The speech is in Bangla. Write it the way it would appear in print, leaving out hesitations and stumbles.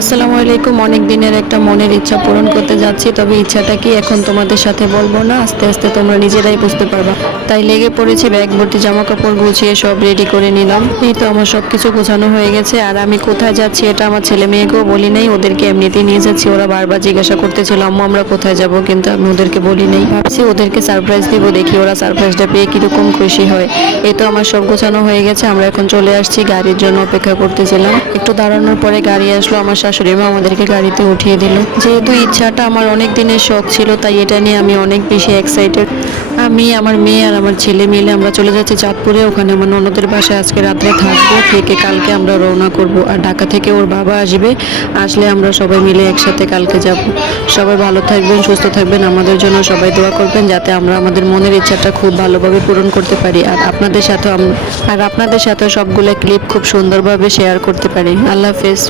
আসসালামু আলাইকুম। অনেক দিনের একটা মনের ইচ্ছা পূরণ করতে যাচ্ছি, তবে ইচ্ছাটা কি এখন তোমাদের সাথে বলবো না, আস্তে আস্তে তোমরা নিজেরাই বুঝতে পারবা। তাই লেগে পড়েছি, ব্যাগ ভর্তি জামা কাপড় গুছিয়ে সব রেডি করে নিলাম। এই তো আমার সব কিছু গোছানো হয়ে গেছে। আর আমি কোথায় যাচ্ছি এটা আমার ছেলে মেয়েকেও বলি নাই, ওদেরকে এমনিতেই নিয়ে যাচ্ছি। ওরা বারবার জিজ্ঞাসা করতেছিল আম্মু আমরা কোথায় যাব, কিন্তু আমি ওদেরকে বলি নাই। ভাবছি ওদেরকে সারপ্রাইজ দিব, দেখি ওরা সারপ্রাইজটা পেয়ে কিরকম খুশি হয়। এই তো আমার সব গোছানো হয়ে গেছে, আমরা এখন চলে আসছি। গাড়ির জন্য অপেক্ষা করতেছিলাম। একটু দাঁড়ানোর পরে গাড়ি আসলো, আমার শাশুড়ি মা আমাদেরকে গাড়িতে উঠিয়ে দিল। যেহেতু ইচ্ছাটা আমার অনেক দিনের শখ ছিল, তাই এটা নিয়ে আমি অনেক বেশি এক্সাইটেড। আমি, আমার মেয়ে আর আমার ছেলে মিলে আমরা চলে যাচ্ছি চাঁদপুরে। ওখানে আমার ননদের বাসায় আজকে রাত্রে থাকবো, থেকে কালকে আমরা রওনা করব। আর ঢাকা থেকে ওর বাবা আসবে, আসলে আমরা সবাই মিলে একসাথে কালকে যাব। সবাই ভালো থাকবেন, সুস্থ থাকবেন, আমাদের জন্য সবাই দোয়া করবেন যাতে আমরা আমাদের মনের ইচ্ছাটা খুব ভালোভাবে পূরণ করতে পারি। আর আপনাদের সাথেও সবগুলো ক্লিপ খুব সুন্দরভাবে শেয়ার করতে পারি। আল্লাহ হাফেজ।